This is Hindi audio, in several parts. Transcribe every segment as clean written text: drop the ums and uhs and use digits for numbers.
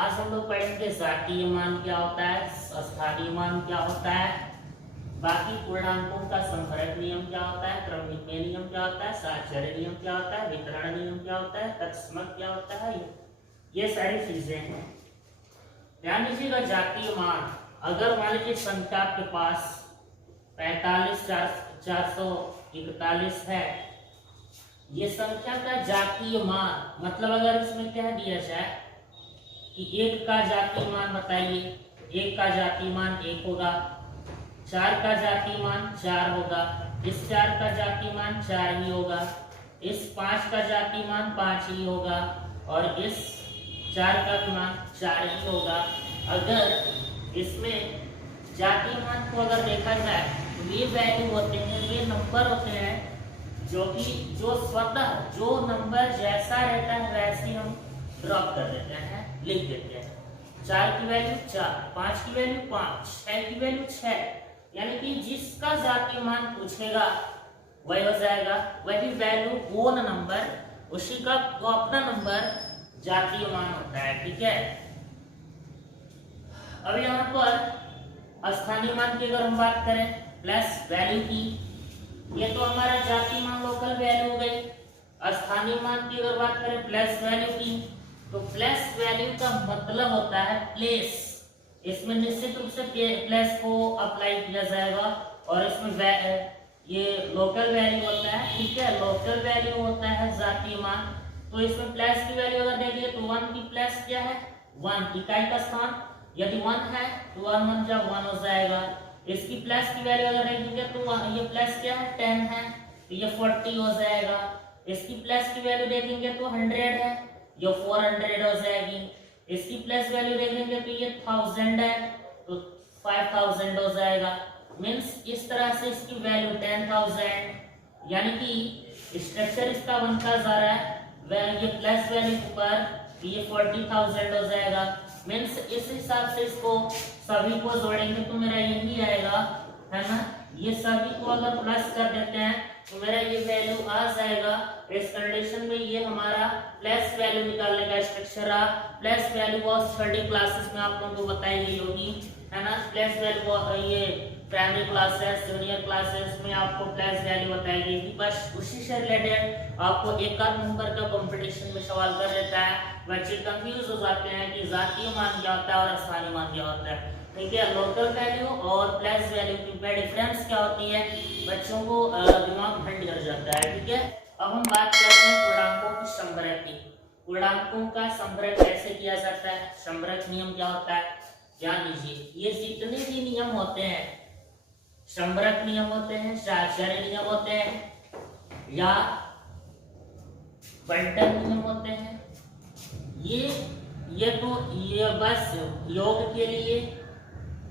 आज हम लोग पढ़ेंगे जातीय मान क्या होता है, स्थानीय मान क्या होता है, बाकी पूर्णांकों का संभरक नियम क्या होता है, क्रमिक में नियम क्या होता है, साहचर्य नियम क्या होता है, वितरण नियम क्या होता है, तत्समक क्या होता है, ये सारी चीजें हैं। ध्यान दीजिएगा, जातीय मान अगर मान लीजिए संख्या आपके पास 45,441 है, ये संख्या का जातीय मान मतलब अगर इसमें कह दिया जाए कि एक का जातीय मान बताइए, एक का जातीय मान 1 होगा, 4 का जातीय मान 4 होगा, इस 4 का जातीय मान 4 ही होगा, इस 5 का जातीय मान 5 ही होगा और इस 4 का भी मान 4 ही होगा। अगर इसमें जातीय मान को अगर देखा जाए तो ये वैल्यू होते हैं, ये नंबर होते हैं जो स्वतः जो नंबर जैसा रहता है वैसे हम ड्रॉप कर देते हैं, लिख देते हैं। 4 की वैल्यू 4, 5 की वैल्यू 5, 6 की वैल्यू 6, यानी कि जिसका जातीय मान पूछेगा वही हो जाएगा, वही वैल्यू ओन नंबर, उसी का वो अपना नंबर जातीय मान होता है। ठीक है, अब यहाँ पर स्थानीय मान की अगर हम बात करें प्लस वैल्यू की, ये तो हमारा जातीय मान लोकल वैल्यू हो गई। स्थानीय मान की अगर बात करें प्लस वैल्यू की, तो प्लस वैल्यू का मतलब होता है प्लेस, इसमें निश्चित रूप से प्लस को अप्लाई किया जाएगा और इसमें ये लोकल वैल्यू होता है। ठीक है, लोकल वैल्यू होता है जातीय मान, तो इसमें प्लस की वैल्यू अगर देखिए तो 1 की प्लस क्या है 1, इकाई का स्थान यदि 1 है तो 1 1 जब 1 हो जाएगा। इसकी प्लस की वैल्यू अगर देखेंगे तो ये प्लस क्या है 10 है तो ये 40 हो जाएगा। इसकी प्लस की वैल्यू देखेंगे तो 100 है, ये 400 हो जाएगी। इसकी प्लस वैल्यू देखेंगे तो ये 1000 है तो 5000 हो जाएगा। मींस इस तरह से इसकी वैल्यू 10,000, यानी कि स्ट्रक्चर इसका बनता जा रहा है ये प्लस वैल्यू पर ये 40,000 हो जाएगा। मींस इस हिसाब से इसको सभी को जोड़ेंगे तो मेरा यही आएगा, है ना। ये सभी को अगर प्लस कर देते हैं तो मेरा ये वैल्यू आ जाएगा। इस कंडीशन में ये हमारा प्लस वैल्यू निकालने का स्ट्रक्चर आ, प्लस वैल्यू वॉज 30 क्लासेस में आप लोगों को बताई गई होगी, है ना। प्लस वैल्यू ये प्राइमरी क्लासेस जूनियर क्लासेस में आपको प्लस वैल्यू बताई गई थी। बस उसी से रिलेटेड आपको एक आध नंबर का कंपटीशन में सवाल कर देता है, बच्चे कंफ्यूज हो जाते हैं कि जातीय मान क्या होता है और स्थानीय मान क्या होता है। ठीक है, लोकल वैल्यू और प्लस वैल्यू की डिफरेंस क्या होती है बच्चों को दिमाग भंड कर जाता है। ठीक है, अब हम बात करते हैं पूर्णांकों की संभरक की। पूर्णांकों का संभरक कैसे किया जाता है, संभरक नियम क्या होता है जान लीजिए। ये जितने भी नियम होते हैं, संभरक नियम होते हैं, साहचर्य नियम होते हैं या बंटन नियम होते हैं, ये तो ये बस योग के लिए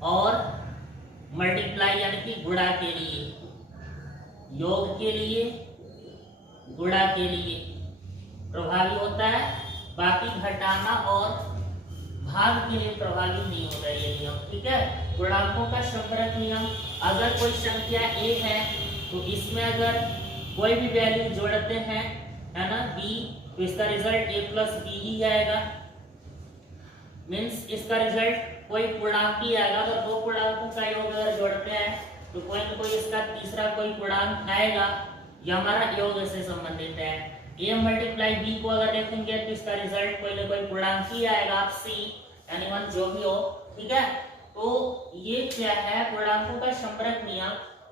और मल्टीप्लाई यानी कि गुणा के लिए, योग के लिए गुणा के लिए प्रभावी होता है, बाकी घटाना और भाग के लिए प्रभावी नहीं होता है ये नियम। ठीक है, पूर्णांकों का संभरक नियम, अगर कोई संख्या a है तो इसमें अगर कोई भी वैल्यू जोड़ते हैं, है ना, b, तो इसका रिजल्ट a प्लस b ही आएगा। मीन्स इसका रिजल्ट कोई पूर्णांक ही आएगा। अगर दो पूर्णांकों का योग अगर जोड़ते हैं तो कोई ना कोई इसका तीसरा कोई पूर्णांक आएगा, यह हमारा योग से संबंधित है। a मल्टीप्लाई b को अगर देखेंगे तो इसका रिजल्ट कोई ना कोई पूर्णांक ही आएगा, आप c यानी 1 जो भी हो। ठीक है, तो ये क्या है पूर्णांकों का संभरक नियम,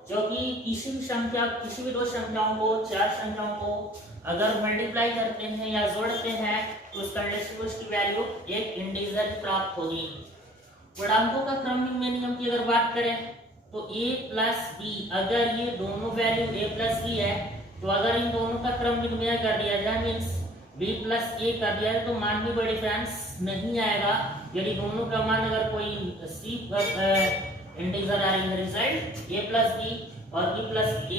जो कि किसी भी संख्या, किसी भी दो संख्याओं को, चार संख्याओं को अगर मल्टीप्लाई करते हैं या जोड़ते हैं तो उस कंडीशन में उसकी वैल्यू एक इंटीजर प्राप्त होगी। पूर्णांकों का क्रमिक में नियम की अगर बात करें तो a प्लस b, अगर ये दोनों वैल्यू a प्लस b है तो अगर इन दोनों का क्रम विनिमय कर दिया जाए, मीन्स b प्लस a कर दिया जाए तो मान में कोई डिफरेंस नहीं आएगा। यदि दोनों का मान अगर कोई c इंटीजर आ रही है, रिजल्ट a प्लस b और b प्लस a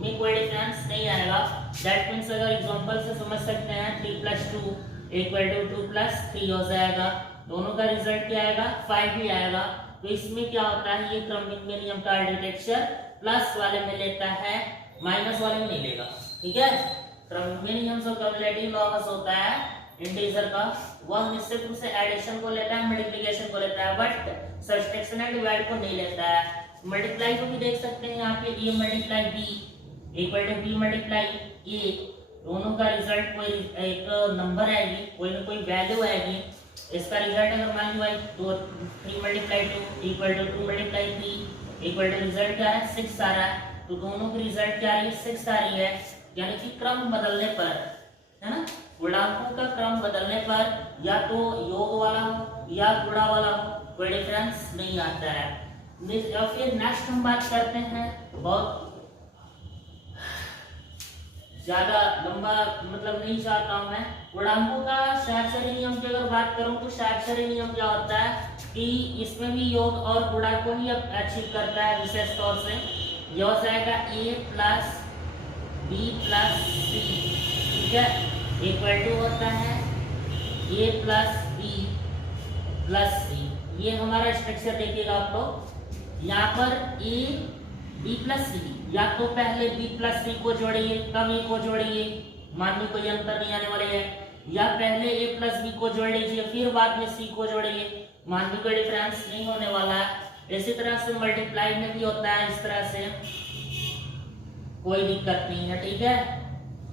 में कोई डिफरेंस नहीं आएगा। दैट मीन्स अगर एग्जांपल से समझ सकते हैं 3 प्लस 2 इक्वल टू 2 प्लस 3 हो जाएगा, दोनों का रिजल्ट क्या आएगा 5 ही आएगा। तो इसमें क्या होता है, ये क्रमिक में नियम का आर्किटेक्चर प्लस वाले में लेता है, माइनस वाले में नहीं लेगा। ठीक है, क्रमिक में नियम से कम्युलेटिव लॉस होता है इंटीजर का, वह निश्चित रूप से एडिशन को लेता है, मल्टीप्लिकेशन को लेता है, बट सब्ट्रैक्शन एंड डिवाइड को नहीं लेता है। मल्टीप्लाई को भी देख सकते हैं यहाँ पे, A multiply B equal to B multiply A, दोनों का रिजल्ट कोई एक नंबर आएगी, कोई ना कोई वैल्यू आएगी। इसका रिजल्ट अगर मान लो तो 3 multiply 2 equal to 2 multiply 3 equal to result क्या है 6 आ रहा है। तो दोनों की रिजल्ट क्या आ रही है 6 आ रही है, यानी कि क्रम बदलने पर, है ना, गुणांकों का क्रम बदलने पर या तो योग वाला हो या गुणा वाला हो, कोई डिफरेंस नहीं आता है। और फिर नेक्स्ट हम बात करते हैं, बहुत ज्यादा लंबा मतलब नहीं चाहता हूं मैं, गुणांकों का शास्त्रीय नियम की अगर बात करूं तो शास्त्रीय नियम क्या होता है कि इसमें भी योग और गुणा को ही अचीव करता है विशेष तौर से। यह हो जाएगा a प्लस बी प्लस सी, ठीक है, इक्वल टू होता है a प्लस बी प्लस सी। ये हमारा स्ट्रक्चर देखिएगा आप लोग, यहाँ पर a b प्लस सी, या तो पहले b प्लस सी को जोड़िए, कब a को जोड़िए, मान लो कोई अंतर नहीं आने वाले है, या पहले a प्लस बी को जोड़ लीजिए फिर बाद में c को जोड़िए, मान लो कोई डिफरेंस नहीं होने वाला है। इसी तरह से मल्टीप्लाई में भी होता है इस तरह से, कोई दिक्कत नहीं है, ठीक है।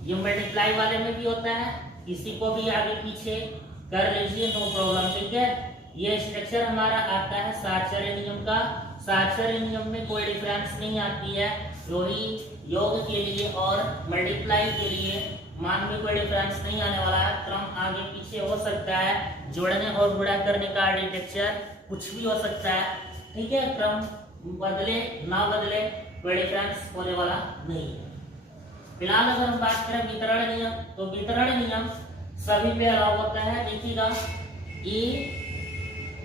ये मल्टीप्लाई वाले में भी होता है, किसी को भी आगे पीछे कर लीजिए, नो प्रॉब्लम, ठीक है। ये स्ट्रक्चर हमारा आता है साक्षर नियम का। साक्षर नियम में कोई डिफरेंस नहीं आती है, वही योग के लिए और मल्टीप्लाई के लिए मान में कोई डिफरेंस नहीं आने वाला है। क्रम आगे पीछे हो सकता है, जोड़ने और गुणा करने का आर्किटेक्चर कुछ भी हो सकता है, ठीक है। क्रम बदले ना बदले कोई डिफरेंस होने वाला नहीं है। फिलहाल अगर हम बात करें वितरण नियम, तो वितरण नियम सभी पे लागू होता है। देखिएगा ए,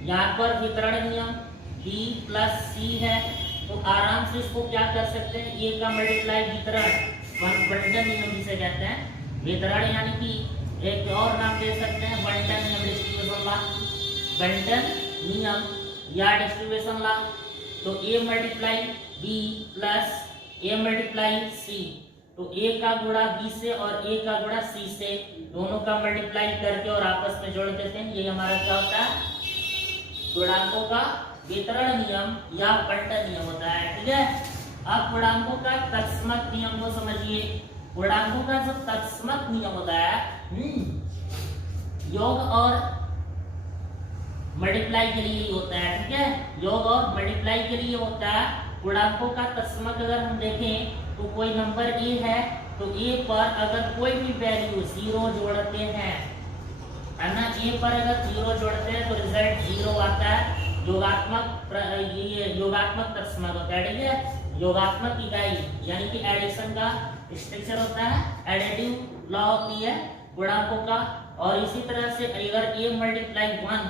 यहाँ पर वितरण नियम b प्लस सी है, तो आराम से इसको क्या कर सकते हैं, a का मल्टीप्लाई वितरण, बंटन नियम जिसे कहते हैं, वितरण यानी कि एक और नाम दे सकते हैं बंटन नियम, डिस्ट्रीब्यूशन लॉ, बंटन नियम या डिस्ट्रीब्यूशन लॉ। तो a multiply b plus a multiply c, तो a का गुणा b से और a का गुणा c से, दोनों का मल्टीप्लाई करके और आपस में जोड़ देते हैं। ये हमारा क्या होता है, गुणांकों का वितरण नियम या बंटन नियम होता है, ठीक है। अब गुणांकों का तत्समक नियम को समझिए। गुणांकों का जो तत्समक नियम होता है, योग और मल्टीप्लाई के लिए होता है, ठीक है, योग और मल्टीप्लाई के लिए होता है। गुणांकों का तत्समक अगर हम देखें तो कोई नंबर a है, तो a पर अगर कोई भी वैल्यू 0 जोड़ते हैं, है ना, a पर अगर 0 जोड़ते हैं तो रिजल्ट 0 आता है। योगात्मक, ये योगात्मक तत्समक होता है, ठीक है। योगात्मक इकाई यानी कि एडिशन का स्ट्रक्चर होता है, एडिटिव लॉ होती है गुणांकों का। और इसी तरह से अगर a मल्टीप्लाई 1,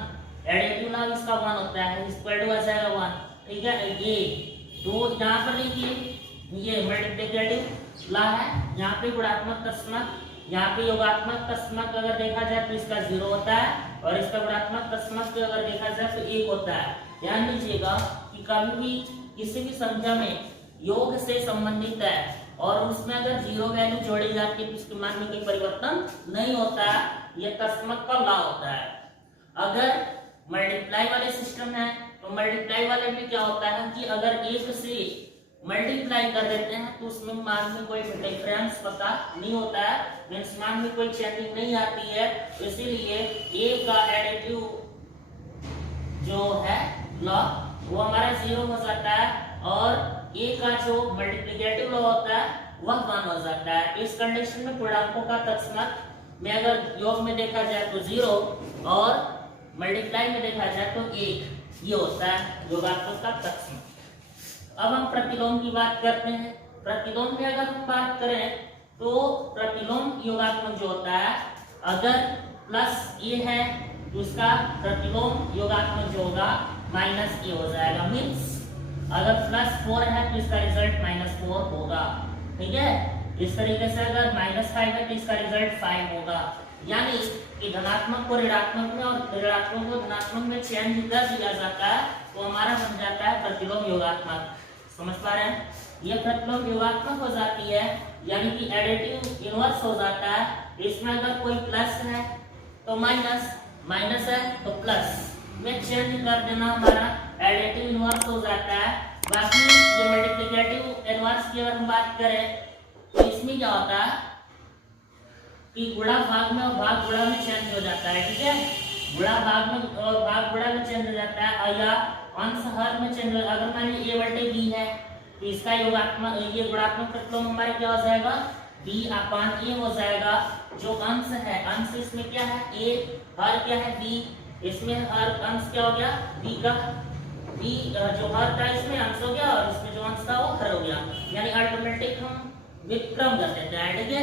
एडिटिव लॉ इसका 1 होता है, इक्वल टू आ जाएगा 1, ठीक है। ये तो यहाँ पर देखिए ये मल्टीप्लिकेटिव लॉ है, यहाँ पे गुणात्मक तत्समक, यहाँ पे योगात्मक तत्समक अगर देखा जाए तो इसका 0 होता है, और इसका गुणात्मक तत्समक अगर देखा जाए तो 1 होता है। ध्यान दीजिएगा कि कभी भी किसी भी संख्या में योग से संबंधित है और उसमें अगर 0 वैल्यू जोड़ी जाती है तो इसके मान में कोई परिवर्तन नहीं होता है, यह तत्समक का लॉ होता है। अगर मल्टीप्लाई वाले सिस्टम है तो मल्टीप्लाई वाले में क्या होता है कि अगर 1 से मल्टीप्लाई कर देते हैं तो उसमें मान में कोई डिफरेंस पता नहीं होता है, मींस मान में कोई चेंजिंग नहीं आती है। इसीलिए a का एडिटिव जो है लॉ वो हमारा 0 हो जाता है, और a का जो मल्टीप्लिकेटिव लॉ होता है वह 1 हो जाता है। इस कंडीशन में गुणांकों का तत्समक में अगर योग में देखा जाए तो 0 और मल्टीप्लाई में देखा जाए तो 1, ये होता है योगात्मक का तत्समक। अब हम प्रतिलोम की बात करते हैं। प्रतिलोम में अगर हम बात करें तो प्रतिलोम योगात्मक जो होता है, अगर प्लस a है तो उसका प्रतिलोम योगात्मक जो होगा माइनस a हो जाएगा, मींस अगर प्लस 4 है तो इसका रिजल्ट -4 होगा, ठीक है। इस तरीके से अगर -5 है तो इसका रिजल्ट 5 होगा, यानी कि धनात्मक को ऋणात्मक में और ऋणात्मक को धनात्मक में चेंज कर दिया जाता है तो हमारा बन जाता है प्रतिलोम योगात्मक। समझ पा रहे हैं, ये प्रतिलोम योगात्मक हो जाती है, यानी कि एडिटिव इनवर्स हो जाता है। इसमें अगर कोई प्लस है तो माइनस, माइनस है तो प्लस में चेंज कर देना, हमारा एडिटिव इनवर्स हो जाता है। बाकी जो मल्टीप्लिकेटिव इनवर्स की अगर हम बात करें तो इसमें क्या होता है कि गुणा भाग में और भाग गुणा में चेंज हो जाता है, ठीक है। गुणा भाग में और भाग गुणा में चेंज हो जाता है, या अंश हर में चेंज हो। अगर मान लीजिए a बटे b है तो इसका योगात्मक ये गुणात्मक प्रतिलोम हमारे क्या हो जाएगा, b अपान a हो जाएगा। जो अंश है, अंश इसमें क्या है a, हर क्या है b, इसमें हर अंश क्या हो गया b का, b जो हर था इसमें अंश हो गया और इसमें जो अंश था वो हर हो गया। यानी ऑटोमेटिक हम विक्रम कर देते हैं, ठीक है।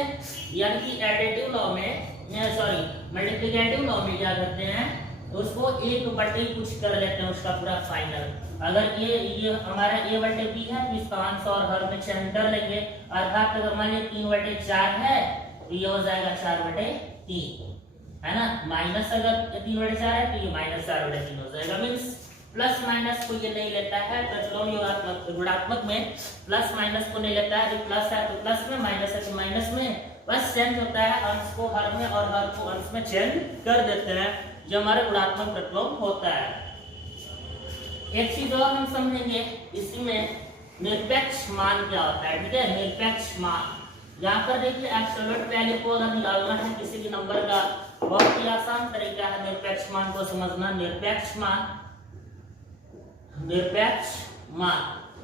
यानी कि एडिटिव लॉ में सॉरी मल्टीप्लिकेटिव लॉ में क्या करते हैं, उसको एक बटे कुछ कर लेते हैं उसका पूरा फाइनल। अगर ये हमारा a बटे b है तो इसका अंश और हर में चेंज कर लेंगे, अर्थात अगर मान लीजिए 3 बटे 4 है तो ये हो जाएगा 4 बटे 3, है ना। माइनस अगर 3 बटे 4 है तो ये माइनस 4 बटे 3 हो जाएगा। मीन्स प्लस माइनस को ये नहीं लेता है, प्रतिलोम योगात्मक गुणात्मक में प्लस माइनस को नहीं लेता है। जो प्लस है तो प्लस में, माइनस है तो माइनस में, बस चेंज होता है अंश को हर में और हर को अंश में चेंज कर देते हैं, जो हमारे गुणात्मक प्रतिलोम होता है। एक चीज और हम समझेंगे इसमें, निरपेक्ष मान क्या होता है, ठीक है। निरपेक्ष मान यहाँ पर देखिए एब्सोल्यूट वैल्यू को अगर निकालना है किसी भी नंबर का, बहुत ही आसान तरीका है निरपेक्ष मान को समझना। निरपेक्ष मान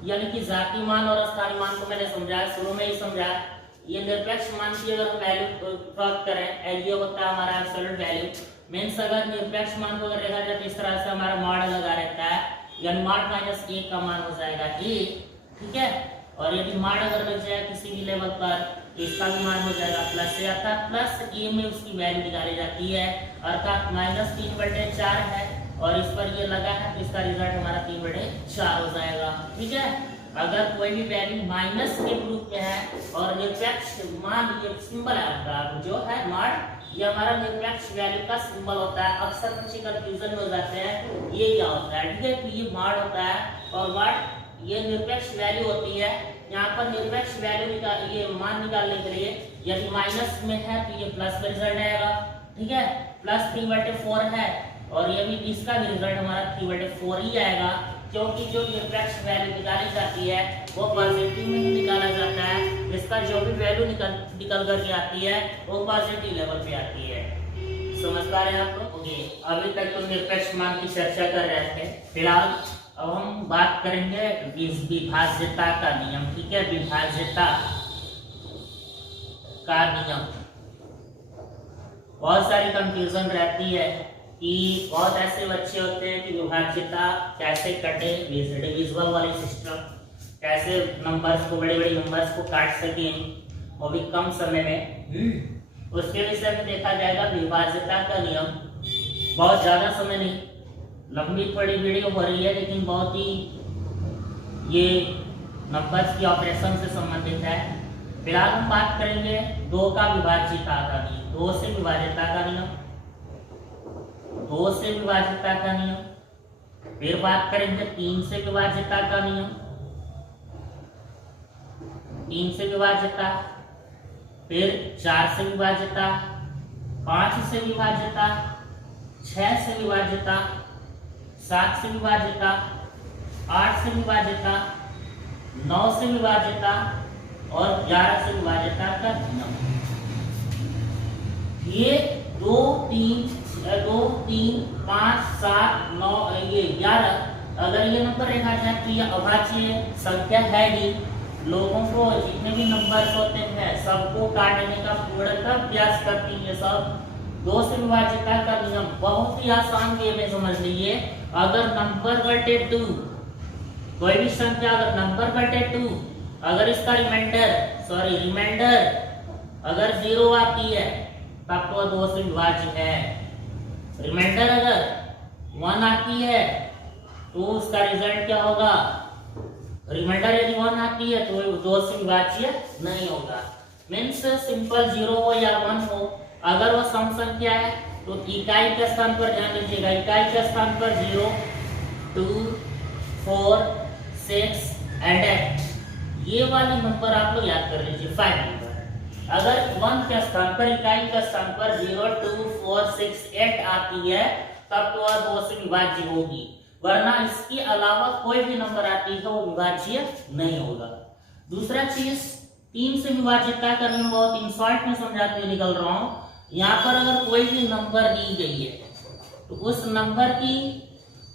यानी कि जाति मान और स्थानीय मान को मैंने समझाया, शुरू में ही समझाया। ये निरपेक्ष मान की अगर वैल्यू प्राप्त करें, ये होता है हमारा एब्सोल्यूट वैल्यू। मींस अगर निरपेक्ष मान को अगर देखा जाए तो इस तरह से हमारा मॉड लगा रहता है, यानी मॉड माइनस a का मान हो जाएगा a, ठीक है। और यदि मॉड अगर लग जाए किसी भी लेवल पर तो इसका भी मान हो जाएगा प्लस a, अर्थात प्लस a में उसकी वैल्यू निकाली जाती है, अर्थात माइनस 3 बटे 4 है और इस पर ये लगा है तो इसका रिजल्ट हमारा 3 बटे 4 हो जाएगा, ठीक है। अगर कोई भी वैल्यू माइनस के ग्रुप में है और निरपेक्ष मान ये सिंबल है आपका जो है मॉड, ये हमारा निरपेक्ष वैल्यू का सिंबल होता है। अक्सर बच्चे कंफ्यूजन में हो जाते हैं ये क्या होता है, ठीक है। तो ये मॉड होता है और मॉड ये निरपेक्ष वैल्यू होती है। यहाँ पर निरपेक्ष वैल्यू ये मान निकालने के लिए यदि माइनस में है तो ये प्लस का रिजल्ट आएगा, ठीक है। प्लस 3 बटे 4 है और ये भी इसका भी रिजल्ट हमारा 3 बटे 4 ही आएगा, क्योंकि जो निरपेक्ष वैल्यू निकाली जाती है वो पॉजिटिव में ही निकाला जाता है। इसका जो भी वैल्यू निकल करके आती है वो पॉजिटिव लेवल पे आती है। समझ पा रहे हैं आप लोग? ओके, अभी तक तो निरपेक्ष मान की चर्चा कर रहे थे। फिलहाल अब हम बात करेंगे विभाज्यता का नियम, ठीक है। विभाज्यता का नियम, बहुत सारी कंफ्यूजन रहती है कि बहुत ऐसे बच्चे होते हैं कि विभाज्यता कैसे कटे, डिविजिबल वाली सिस्टम, कैसे नंबर्स को, बड़े बड़े नंबर्स को काट सकें और भी कम समय में। उसके विषय में देखा जाएगा विभाज्यता का नियम। बहुत ज्यादा समय नहीं, लंबी बड़ी वीडियो हो रही है लेकिन बहुत ही ये नंबर्स की ऑपरेशन से संबंधित है। फिलहाल हम बात करेंगे 2 का विभाज्यता का नियम, 2 से विभाज्यता का नियम, 2 से विभाज्यता का नियम। फिर बात करेंगे 3 से विभाज्यता का नियम, 3 से विभाज्यता। फिर 4 से विभाज्यता, 5 से विभाज्यता, 6 से विभाज्यता, 7 से विभाज्यता, 8 से विभाज्यता, 9 से विभाज्यता और 11 से विभाज्यता का नियम। ये 2, 3, 5, 7, 9 ये 11 अगर ये नंबर देखा जाए तो ये अभाज्य संख्या है ही। लोगों को जितने भी नंबर्स होते हैं सबको काटने का पूर्णतः प्रयास करती है सब। 2 से विभाज्यता का नियम बहुत ही आसान वे में समझ लीजिए। अगर नंबर बटे 2, कोई भी संख्या अगर नंबर बटे 2, अगर इसका रिमाइंडर अगर 0 आती है तब तो 2 से विभाज्य है। रिमाइंडर अगर 1 आती है तो उसका रिजल्ट क्या होगा, रिमाइंडर यदि 1 आती है तो 2 से विभाज्य नहीं होगा। मीन्स सिंपल 0 हो या 1 हो, अगर वह सम संख्या है तो इकाई के स्थान पर ध्यान दीजिएगा, इकाई के स्थान पर 0, 2, 4, 6 एंड 8 ये वाली नंबर आप लोग याद कर लीजिए। 5 नंबर अगर 1 के स्थान पर, इकाई के स्थान पर 0, 2, 4, 6, 8 आती है तब तो वह 2 से विभाज्य होगी, वरना इसके अलावा कोई भी नंबर आती है वो विभाज्य नहीं होगा। दूसरा चीज 3 से विभाजित क्या करना है, बहुत इन शॉर्ट में समझाते हुए निकल रहा हूं। यहाँ पर अगर कोई भी नंबर दी गई है तो उस नंबर की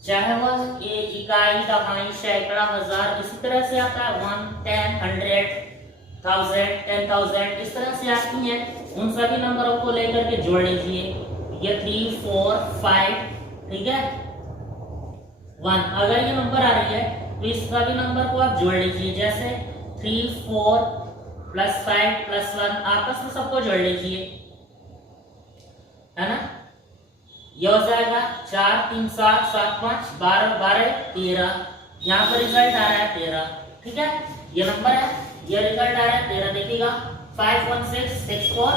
चाहे वह इकाई, दहाई, सैकड़ा, हजार, इसी तरह से आता है 1, 10, 100, 1000, 10,000, इस तरह से आती है। उन सभी नंबरों को लेकर के जोड़ लीजिए। ये 3, 4, 5, ठीक है, 1, अगर ये नंबर आ रही है तो इस सभी नंबर को आप जोड़ लीजिए। जैसे 3, 4 प्लस 5 प्लस 1, आपस में सबको जोड़ लीजिए, है ना। यह हो जाएगा 4, 3, 7, 7, 5, 12, 12, 13। यहाँ पर रिजल्ट आ रहा है 13, ठीक है, ये नंबर है, ये रिजल्ट आ रहा है 13। देखिएगा 5, 1, 6, 6, 4,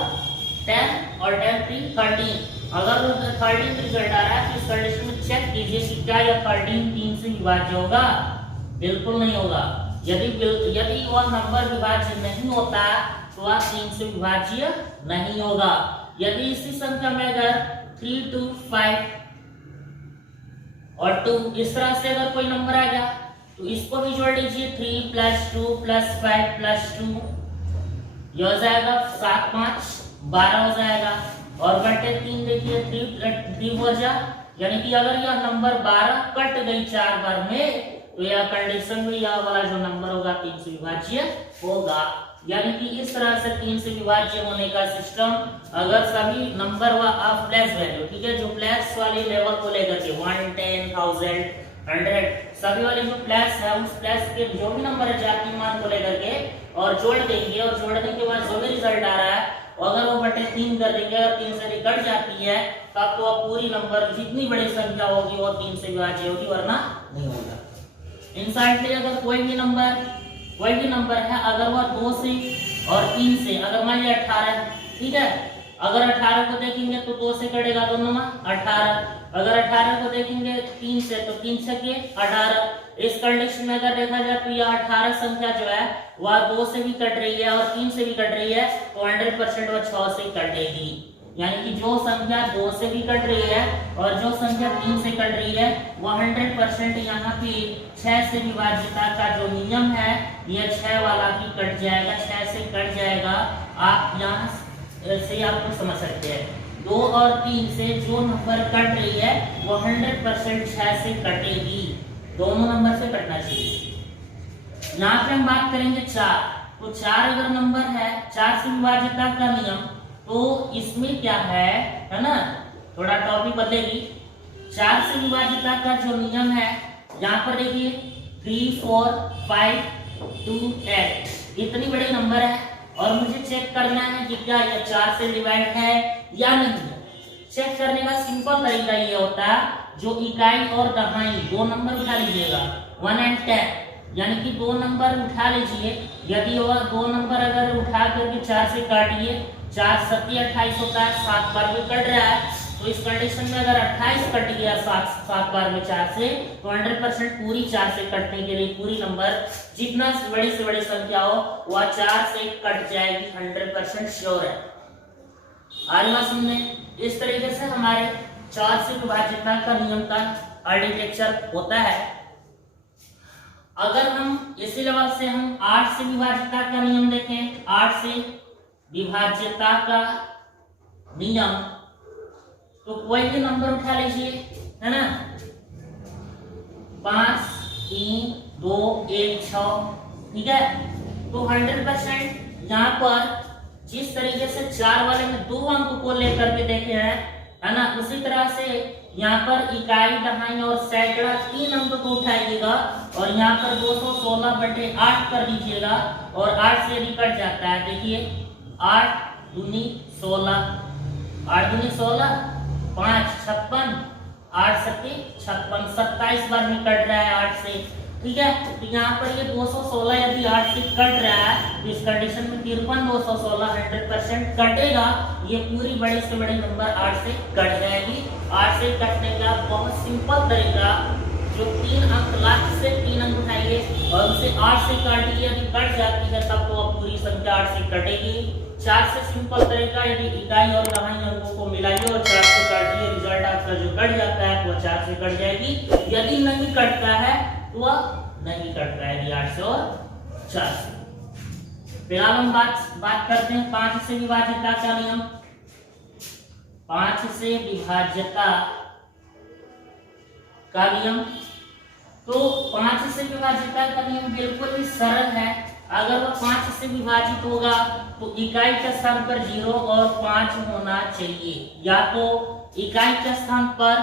10 और 10, 3, 13। अगर 13 रिजल्ट आ रहा है तो इस कंडीशन में चेक कीजिए कि क्या यह 13 3 से विभाज्य होगा। बिल्कुल नहीं होगा। यदि वह नंबर विभाज्य नहीं होता तो वह 3 से विभाज्य नहीं होगा। यदि इसी संख्या में अगर 3, 2, 5 और 2 इस तरह से अगर कोई नंबर आ गया तो इसको भी जोड़ लीजिए। 3 प्लस 2 प्लस 5 प्लस 2, यह हो जाएगा 7, 5, 12 हो जाएगा। और बटे 3 देखिए 3 हो जा, यानी कि अगर यह नंबर 12 कट गई 4 बार में तो यह कंडीशन में यह वाला जो नंबर होगा 3 से विभाज्य होगा। यानी कि इस तरह से 3 से विभाज्य होने का सिस्टम, अगर सभी नंबर व ऑफ प्लस वैल्यू, ठीक है, जो प्लस वाली लेवल को लेकर के 1, 10, 1000, 100 सभी वाले जो प्लस है उस प्लस के जो भी नंबर है जाति मान को लेकर के और जोड़ देंगे, और जोड़ने के बाद जो भी रिजल्ट आ रहा है अगर वो बटे 3 कर देंगे और 3 से कट जाती है तब तो पूरी नंबर जितनी बड़ी संख्या होगी वो 3 से विभाज्य होगी, वरना नहीं होगा। इनसाइडली अगर कोई भी नंबर है, अगर वह 2 से और 3 से, अगर मान लिया 18, ठीक है, अगर 18 को देखेंगे तो 2 से कटेगा दोनों में 18, अगर 18 को देखेंगे 3 से तो 3 छके 18। इस कंडीशन में अगर देखा जाए तो यह 18 संख्या जो है वह 2 से भी कट रही है और 3 से भी कट रही है, तो 100% वह 6 से कटेगी। यानी कि जो संख्या 2 से भी कट रही है और जो संख्या 3 से कट रही है वह 100% यहाँ पे 6 से विभाज्यता का जो नियम है यह 6 वाला भी कट जाएगा, 6 से कट जाएगा। आप यहाँ से आपको समझ सकते हैं 2 और 3 से जो नंबर कट रही है वो 100% 6 से कटेगी, दोनों नंबर से कटना चाहिए। यहाँ पे हम बात करेंगे 4, तो 4 अगर नंबर है, 4 से विभाज्यता का नियम, तो इसमें क्या है ना, थोड़ा टॉपिक बदलेगी। 4 से विभाज्यता का जो नियम है यहाँ पर देखिए 3, 4, 5, 2, 8 इतनी बड़ी नंबर है और मुझे चेक करना है कि क्या यह 4 से डिवाइड है या नहीं। चेक करने का सिंपल तरीका ये होता है, जो इकाई और दहाई 2 नंबर उठा लीजिएगा 1 और 10, यानी कि 2 नंबर उठा लीजिए। यदि वह 2 नंबर अगर उठा करके 4 से काटिए, 4 7 28 होता है, 7 बार में कट रहा है, तो इस कंडीशन में अगर 28 कट गया 7 बार में 4 से, तो 100% पूरी 4 से कटने के लिए पूरी नंबर जितना बड़ी से बड़ी संख्या हो वह 4 से कट जाएगी, 100% श्योर है। आज बात सुनने, इस तरीके से हमारे 4 से विभाज्यता का नियम का आर्किटेक्चर होता है। अगर हम इसी लेवल से हम 8 से विभाज्यता का नियम देखें, 8 से विभाज्यता का नियम, तो कोई भी नंबर उठा लीजिए, है ना, 5, 3, 2, 1, 6, ठीक है, तो 100% यहाँ पर जिस तरीके से 4 वाले में 2 अंक को लेकर के देखे हैं, है ना, उसी तरह से यहाँ पर इकाई, दहाई और सैकड़ा 3 अंक को उठाइएगा और यहाँ पर 216/8 कर दीजिएगा और 8 से यदि कट जाता है, देखिए 8 दूनी 16, 8 दूनी 16, 5 56, 8 सत्ती 56, 27 बार में कट रहा है 8 से, ठीक है। तो यहाँ पर ये 216 यदि 8 से कट रहा है तो इस कंडीशन में 53 216 100% कटेगा। ये पूरी बड़ी से बड़ी नंबर 8 से कट जाएगी। 8 से कटने का बहुत सिंपल तरीका, जो 3 अंक लास्ट से 3 अंक उठाइए और उसे 8 से काटिए, यदि कट जाती है तब तो पूरी संख्या 8 से कटेगी। 4 से सिंपल तरीका, यदि इकाई और दहाई अंकों को मिलाइए और 4 से काटिए, रिजल्ट आपका जो कट जाता है वो 4 से कट जाएगी। यदि नहीं कटता है तो वह नहीं कटता है, यदि 8 से और 4 से। फिलहाल हम बात करते हैं 5 से विभाज्यता का नियम। 5 से विभाज्यता का नियम, तो 5 से विभाज्यता का नियम बिल्कुल ही सरल है। अगर वह 5 से विभाजित होगा तो इकाई के स्थान पर 0 और 5 होना चाहिए, या तो इकाई के स्थान पर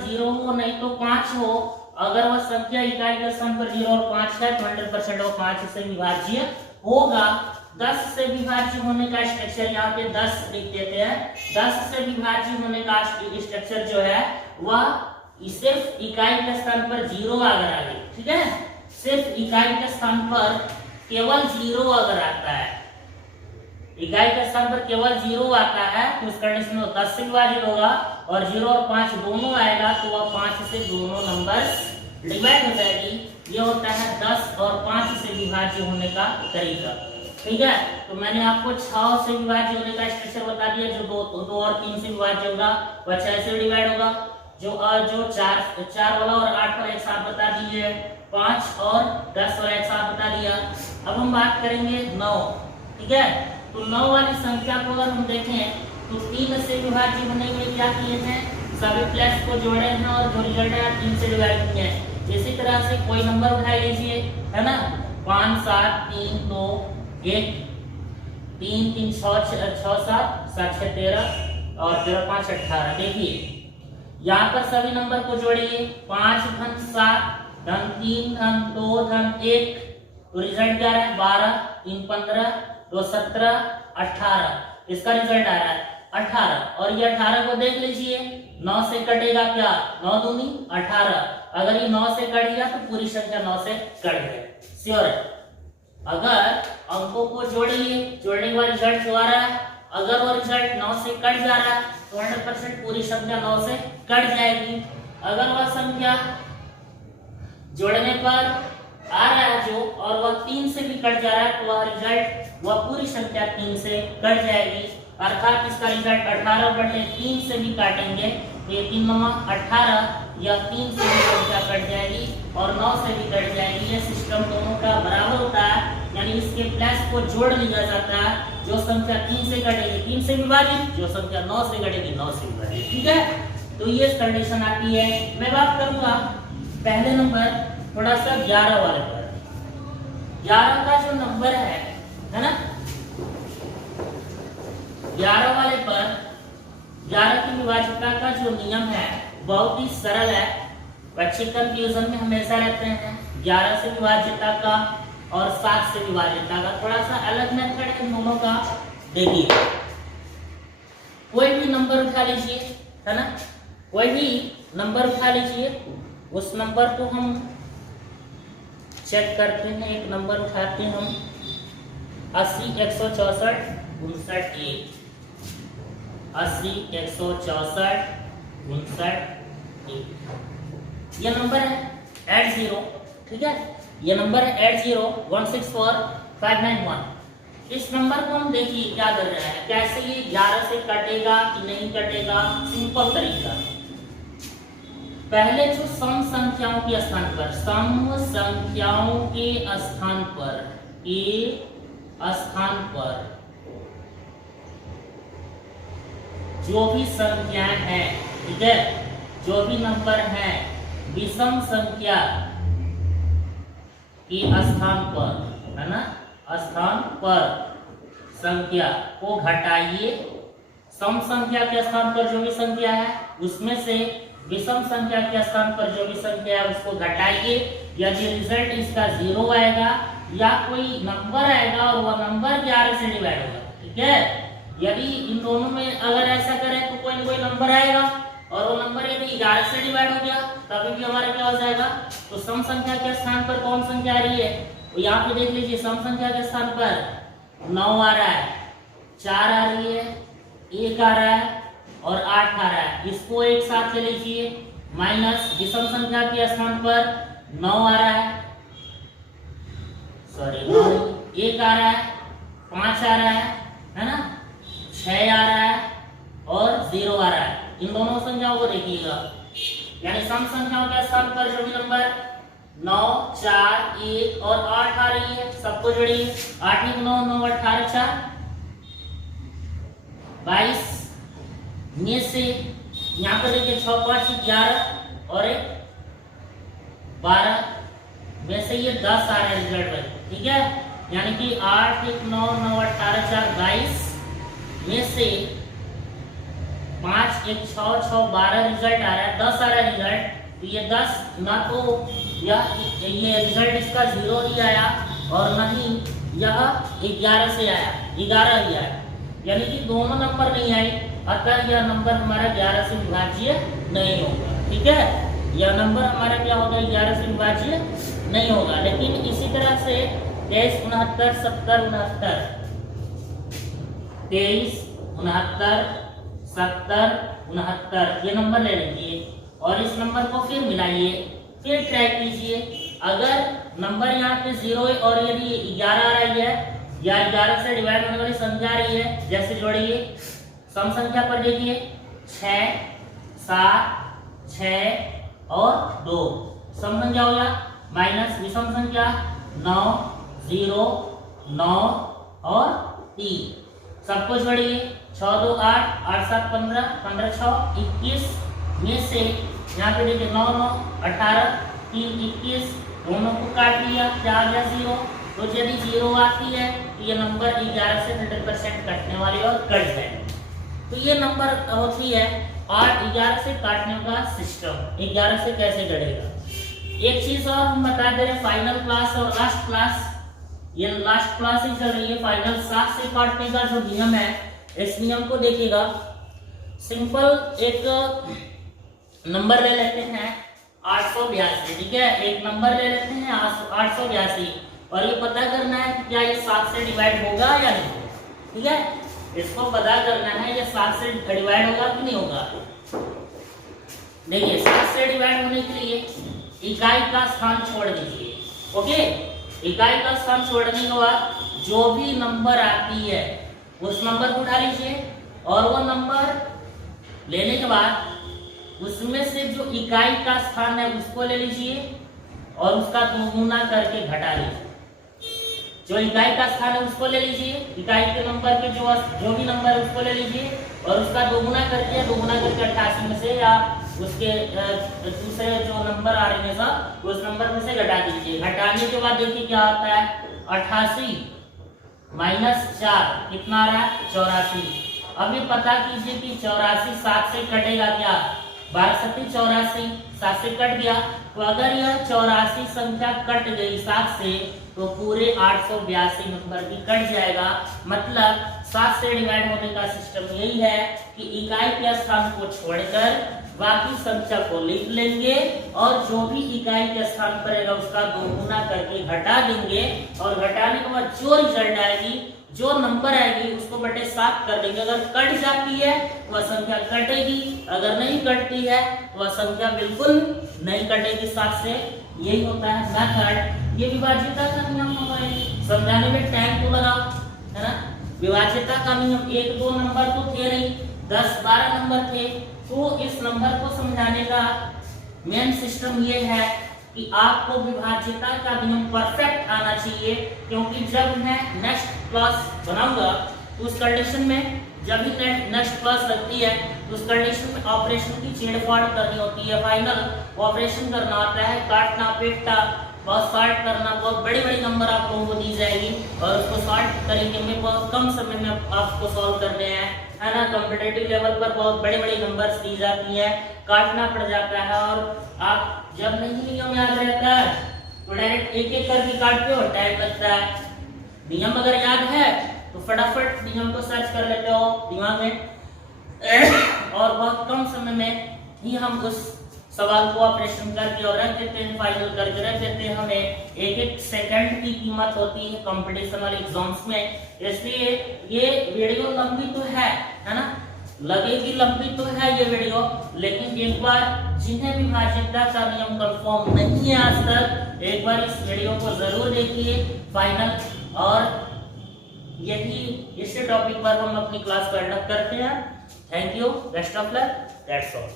0 हो, नहीं तो 5 हो। अगर वह संख्या इकाई के स्थान पर 0 और 5 है तो 100% वो 5 से विभाज्य होगा। 10 से विभाज्य होने का स्ट्रक्चर यहाँ पे 10 लिख देते हैं। 10 से विभाज्य होने का स्ट्रक्चर जो है वह सिर्फ इकाई के स्थान पर 0 अगर आ गई, ठीक है, सिर्फ इकाई के स्थान पर केवल 0 अगर आता है, इकाई के स्थान पर केवल 0 आता है तो उस कंडीशन में 10 से विभाजित होगा, और 0 और 5 दोनों आएगा तो वह 5 से दोनों नंबर्स डिवाइड हो जाएगी। ये होता है 10 और 5 से विभाज्य होने का तरीका, ठीक है। तो मैंने आपको 6 से विभाज्य होने का स्ट्रक्चर बता दिया, जो 2 और 3 से विभाज्य होगा वह 6 से डिवाइड होगा, जो 4 वाला और 8 वाला एक साथ बता दीजिए, 5 और 10 वाला एक साथ बता दिया। अब हम बात करेंगे 9, ठीक है। तो 9 वाली संख्या को अगर हम देखें तो 3 से विभाज्य होने के लिए क्या किए हैं, सभी प्लस को जोड़े हैं और जो रिजल्ट है 3 से डिवाइड किए हैं। इसी तरह से कोई नंबर उठा लीजिए, है ना, 5 7 3 2 1 3 3 6 6 7 7 6 13 और 0 5 18। देखिए यहाँ पर सभी नंबर को जोड़िए, 5 धन 7 धन 3 धन 2 धन 1, तो रिजल्ट क्या है 12 3 15 2 17 18। इसका रिजल्ट आ रहा है 18, और ये 18 को देख लीजिए 9 से कटेगा क्या, 9 दूनी 18। अगर ये 9 से कट गया तो पूरी संख्या 9 से कट गई, श्योर है। अगर अंकों को जोड़िए, जोड़ने के बाद रिजल्ट जो आ रहा है, अगर वो रिजल्ट 9 से कट जा रहा है तो 100% पूरी संख्या 9 से कट जाएगी। अगर वह संख्या जोड़ने पर आ रहा है जो, और वह 3 से भी कट जा रहा है तो वह रिजल्ट, वह पूरी संख्या 3 से कट जाएगी। अर्थात इसका रिजल्ट 18/3 से भी काटेंगे तो ये 3 9 18, या 3 से भी संख्या कट जाएगी और 9 से भी कट जाएगी। ये सिस्टम दोनों का बराबर होता है, यानी इसके प्लस को जोड़ लिया जाता है। जो संख्या 3 से कटेगी 3 से विभाजित, जो संख्या 9 से कटेगी 9 से विभाजित, ठीक है। तो ये कंडीशन आती है। मैं बात करूंगा पहले नंबर, थोड़ा सा 11 वाले पर। 11 का जो नंबर है ना, 11 वाले पर 11 की विभाज्यता का जो नियम है बहुत ही सरल है। बच्चे कंफ्यूजन में हमेशा रहते हैं 11 से विभाज्यता का और 7 से विभाज्यता का, थोड़ा सा अलग मेथड है इन दोनों का। देखिए कोई भी नंबर उठा लीजिए, है ना, कोई भी नंबर उठा लीजिए, उस नंबर को हम चेक करते हैं। एक नंबर उठाते हैं हम 80 164 59 1, 80 164 59 1, ये नंबर है 80, ठीक है। ये नंबर है 80164591। इस नंबर को हम देखिए क्या कर रहे हैं, कैसे ये 11 से कटेगा कि नहीं कटेगा। सिंपल तरीका, पहले जो सम संख्याओं के स्थान पर, सम संख्याओं के स्थान पर जो भी संख्याएं हैं, ठीक है, जो भी नंबर हैं, विषम संख्या के स्थान पर, है ना, स्थान पर संख्या को घटाइए। सम संख्या के स्थान पर जो भी संख्या है उसमें से विषम संख्या के स्थान पर जो भी संख्या है उसको घटाइए। यदि रिजल्ट इसका 0 आएगा या कोई नंबर आएगा और वह नंबर 11 से डिवाइड होगा, ठीक है। यदि इन दोनों में अगर ऐसा करें तो कोई न कोई नंबर आएगा और वो नंबर यदि 11 से डिवाइड हो गया तभी भी हमारा क्या हो जाएगा। तो सम संख्या के स्थान पर कौन संख्या आ रही है, तो यहाँ पे देख लीजिए सम संख्या के स्थान पर 9 आ रहा है, 4 आ रही है, 1 आ रहा है और 8 आ रहा है। इसको एक साथ ले लीजिए, माइनस विषम संख्या के स्थान पर 9 आ रहा है, सॉरी 1 आ रहा है, 5 आ रहा है ना, 6 आ रहा है और 0 आ रहा है। इन दोनों संख्याओं को देखिएगा, यानी सम संख्याओं के स्थान पर जो भी नंबर 9, 4, 1 और 8 आ रही है सबको जोड़िए। 8 1 9, 9 18 4 22 में से यहाँ पर देखिए 6 5 11 और 1 12 में से ये 10 आ रहा है रिजल्ट में, ठीक है। यानी कि 8 1 9 9 18 4 22 में से 5 1 6 6 12 रिजल्ट आ रहा है, 10 आ रहा है रिजल्ट। तो ये 10 ना तो ये रिजल्ट इसका 0 ही आया और ना ही यह 11 से आया, 11 ही आया, यानी कि दोनों नंबर नहीं आए। अतः यह नंबर हमारा 11 से विभाज्य नहीं होगा, ठीक है। यह नंबर हमारा क्या होगा, 11 से विभाज्य नहीं होगा। लेकिन इसी तरह से 23 69 70 69 23 69 70 69 ये नंबर ले लीजिए और इस नंबर को फिर मिलाइए, फिर ट्राई कीजिए। अगर नंबर यहाँ पे 0 है और यदि 11 आ रही है या 11 से डिवाइड होने वाली संख्या आ रही है, जैसे जोड़िए सम संख्या पर देखिए 6 7 6 और 2 सम संख्या हो गया, माइनस विषम संख्या 9 0 9 और 3 सबको जोड़िए। 6 2 8 8 7 15 15 6 21 में से यहाँ पे देखिए 9 9 18 3 21 दोनों को काट लिया, क्या आ गया 0। तो यदि 0 आती है तो ये नंबर 11 से 100% कटने वाली और कट जाए। तो ये नंबर होती है 8 11 से काटने का सिस्टम, 11 से कैसे कटेगा। एक चीज और हम बता दे रहे, फाइनल क्लास और लास्ट क्लास, ये लास्ट क्लास ही चल रही है। फाइनल 7 से काटने का जो नियम है, इस नियम को देखिएगा। सिंपल एक नंबर ले लेते हैं 882, ठीक है। एक नंबर ले लेते हैं 882 और ये पता करना है कि क्या ये 7 से डिवाइड होगा या नहीं, ठीक है। इसको पता करना है ये 7 से डिवाइड होगा कि नहीं होगा। देखिए 7 से डिवाइड होने के लिए इकाई का स्थान छोड़ दीजिए, ओके। इकाई का स्थान छोड़ने के बाद जो भी नंबर आती है उस नंबर को उठा लीजिए और वो नंबर लेने के बाद उसमें से जो इकाई का स्थान है उसको ले लीजिए और उसका दोगुना करके घटा लीजिए। जो इकाई का स्थान है उसको ले लीजिए, इकाई के नंबर के जो भी नंबर है उसको ले लीजिए और उसका दोगुना करके 88 में से या उसके दूसरे जो नंबर आ रहे हैं सब उस नंबर में से घटा दीजिए। घटाने के बाद देखिए क्या आता है, 88 माइनस 4 कितना आ रहा है, 84। अब ये पता कीजिए कि 84 7 से कटेगा क्या, 12 7 84, 7 से कट गया। तो अगर यह 84 संख्या कट गई 7 से तो पूरे 882 नंबर भी कट जाएगा। मतलब 7 से डिवाइड होने का सिस्टम यही है कि इकाई के स्थान को छोड़कर बाकी संख्या को लिख लेंगे और जो भी इकाई के स्थान पर रहेगा उसका दोगुना करके घटा देंगे और घटाने के बाद जो रिजल्ट आएगी, जो नंबर आएगी उसको बटे 7 कर देंगे। अगर कट जाती है वह संख्या कटेगी, अगर नहीं कटती है वह संख्या बिल्कुल नहीं कटेगी 7 से। यही होता है मेथड। ये विभाज्यता का नियम हमारे समझाने में टाइम तो लगा, है ना। विभाज्यता का नियम 1 2 नंबर तो थे नहीं, 10 12 नंबर थे। तो इस नंबर को समझाने का मेन सिस्टम ये है कि आपको विभाज्यता का नियम परफेक्ट आना चाहिए, क्योंकि जब मैं नेक्स्ट क्लास बनाऊंगा तो उस कंडीशन में जब भी नेक्स्ट क्लास लगती है तो उस कंडीशन में ऑपरेशन की छेड़फाड़ करनी होती है, फाइनल ऑपरेशन करना होता है, काटना पीटना, बहुत सॉल्व करना, बहुत बड़ी बड़ी नंबर आप लोगों को दी जाएगी और उसको सॉल्व तरीके में बहुत कम समय में आपको सॉल्व करने हैं, है ना। कॉम्पिटिटिव लेवल पर बहुत बड़े बड़े नंबर्स दी जाती हैं, काटना पड़ जाता है और आप जब नहीं नियम याद रहता है तो डायरेक्ट एक एक करके काटते हो, टाइम लगता है। नियम अगर याद है तो फटाफट नियम को सर्च कर लेते हो दिमाग में और बहुत कम समय में ही हम उस सवाल को ऑपरेशन करके और रख देते हैं, फाइनल करके रख देते हैं। हमें एक एक सेकंड की कीमत होती है कंपटीशन वाले एग्जाम्स में। इसलिए ये वीडियो लंबी तो है ना, लगेगी लंबी तो है ये वीडियो, लेकिन एक बार जिन्हें विभाज्यता का नियम कंफर्म नहीं है आज तक, एक बार इस वीडियो को जरूर देखिए फाइनल और यही इसी टॉपिक पर हम अपनी क्लास कंडक्ट करते हैं। Thank you, best of luck, that's all.